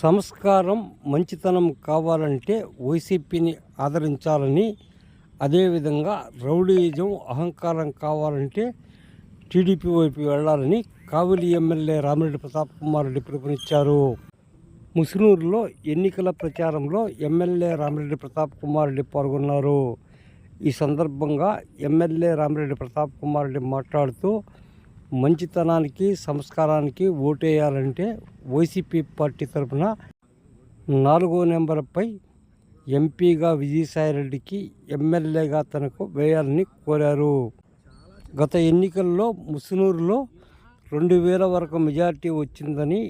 సంస్కారం మంచితనం కావాలంటే వైసీపీని ఆదరించాలని అదేవిధంగా రౌడీయిజం అహంకారం కావాలంటే టీడీపీ వైపు వెళ్ళాలని కావలి ఎమ్మెల్యే రామిరెడ్డి ప్రతాప్ కుమార్ రెడ్డి పిలుపునిచ్చారు. ముసునూరులో ఎన్నికల ప్రచారంలో ఎమ్మెల్యే రామిరెడ్డి ప్రతాప్ కుమార్ రెడ్డి పాల్గొన్నారు. ఈ సందర్భంగా ఎమ్మెల్యే రామిరెడ్డి ప్రతాప్ కుమార్ రెడ్డి మాట్లాడుతూ మంచితనానికి సంస్కారానికి ఓటేయాలంటే వైసీపీ పార్టీ తరఫున నాలుగో నెంబర్పై ఎంపీగా విజయసాయిరెడ్డికి ఎమ్మెల్యేగా తనకు వేయాలని కోరారు. గత ఎన్నికల్లో ముసునూరులో రెండు వేల వరకు మెజార్టీ వచ్చిందని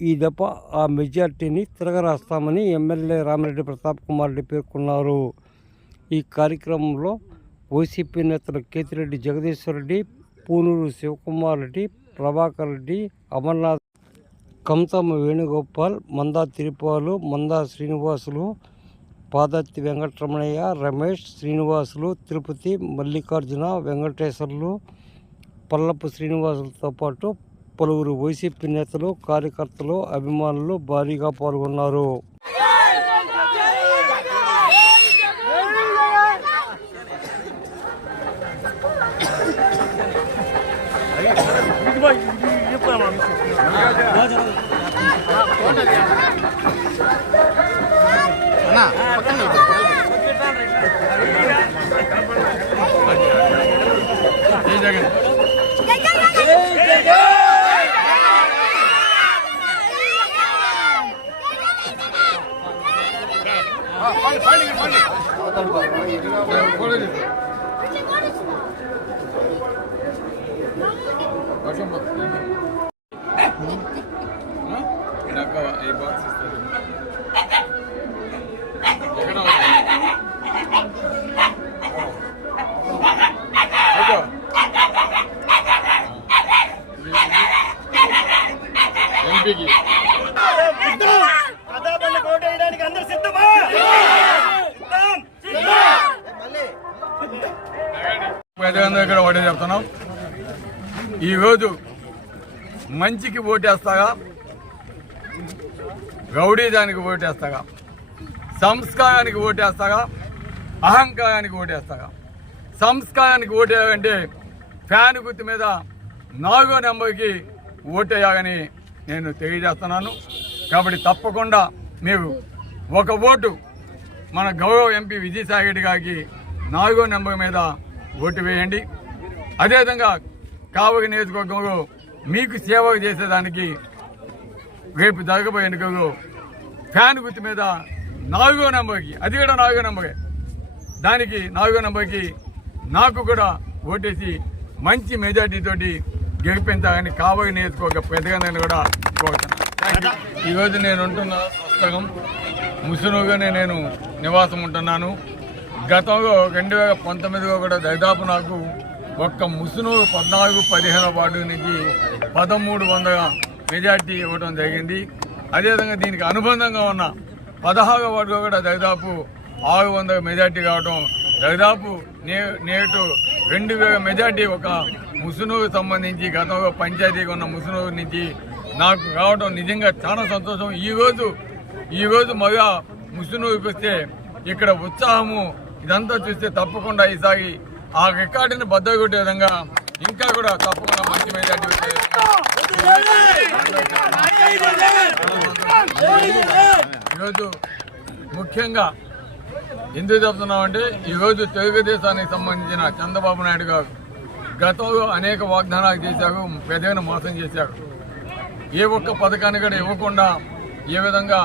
ఈ దఫ ఆ మెజార్టీని తిరగరాస్తామని ఎమ్మెల్యే రామిరెడ్డి ప్రతాప్ కుమార్ రెడ్డి పేర్కొన్నారు. ఈ కార్యక్రమంలో వైసీపీ నేతలు కేతిరెడ్డి జగదీశ్వర్ రెడ్డి పూనూరు శివకుమార్ రెడ్డి ప్రభాకర్ రెడ్డి అమర్నాథ్ కంతమ్మ వేణుగోపాల్ మందా తిరుపాలు మందా శ్రీనివాసులు పాదత్తి వెంకటరమణయ్య రమేష్ శ్రీనివాసులు తిరుపతి మల్లికార్జున వెంకటేశ్వర్లు పల్లపు శ్రీనివాసులతో పాటు పలువురు వైసీపీ నేతలు కార్యకర్తలు అభిమానులు భారీగా పాల్గొన్నారు. அண்ணா ஜெகன் பாருங்க பாருங்க ప్రతాపాన్ని కోటేయడానికి దగ్గర ఒకటే చెప్తున్నాం. ఈరోజు మంచికి ఓటేస్తాగా గౌడీజానికి ఓటేస్తాగా సంస్కారానికి ఓటేస్తాగా అహంకారానికి ఓటేస్తాగా. సంస్కారానికి ఓటేయాలంటే ఫ్యాన్ గుర్తు మీద నాలుగో నెంబర్కి ఓటేయాలని నేను తెలియజేస్తున్నాను. కాబట్టి తప్పకుండా మీరు ఒక ఓటు మన గౌరవ ఎంపీ విజయసాయి రెడ్డి గారికి నాలుగో నెంబర్ మీద ఓటు వేయండి. అదేవిధంగా కావలి నియోజకవర్గంలో మీకు సేవ చేసేదానికి రేపు జరగబోయే ఎన్నికల్లో ఫ్యాన్ గుర్తు మీద నాలుగో నెంబర్కి అది కూడా నాలుగో నెంబరే. దానికి నాలుగో నెంబర్కి నాకు కూడా ఓటేసి మంచి మెజార్టీతోటి గెలిపించాలని కాబోయే నియోజకవర్గ పెద్దగానే కూడా కోరుతున్నాను. ఈరోజు నేను ఉంటున్న పుస్తకం ముసునుగానే నేను నివాసం ఉంటున్నాను. గతంలో రెండు వేల పంతొమ్మిదిలో కూడా దాదాపు నాకు ఒక్క ముసును పద్నాలుగు పదిహేను వార్డు నుంచి పదమూడు వందల మెజార్టీ ఇవ్వడం జరిగింది. అదేవిధంగా దీనికి అనుబంధంగా ఉన్న పదహారు వార్డులో కూడా దాదాపు ఆరు వందల మెజార్టీ కావడం దాదాపు నే నేటు రెండు వేల మెజార్టీ ఒక ముసునూరు సంబంధించి గతంలో పంచాయతీగా ఉన్న ముసునూరు నుంచి నాకు రావడం నిజంగా చాలా సంతోషం. ఈరోజు ఈరోజు మగ ముసునూరుకి వస్తే ఇక్కడ ఉత్సాహము ఇదంతా చూస్తే తప్పకుండా ఈసారి ఆ రికార్డుని బద్దగొట్టే విధంగా ఇంకా కూడా తప్పకుండా మంచి మెజార్టీ ఈరోజు ముఖ్యంగా ఎందుకు చెప్తున్నామంటే ఈరోజు తెలుగుదేశానికి సంబంధించిన చంద్రబాబు నాయుడు గారు గతంలో అనేక వాగ్దానాలు చేశారు పెద్దగా మోసం చేశారు. ఏ ఒక్క పథకాన్ని కూడా ఇవ్వకుండా ఏ విధంగా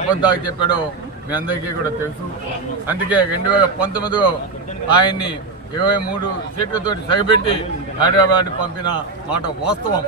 అబద్ధాలు చెప్పాడో మీ అందరికీ కూడా తెలుసు. అందుకే రెండు వేల పంతొమ్మిదిలో ఆయన్ని ఇరవై మూడు సీట్లతోటి సరిపెట్టి హైదరాబాద్ పంపిన మాట వాస్తవం.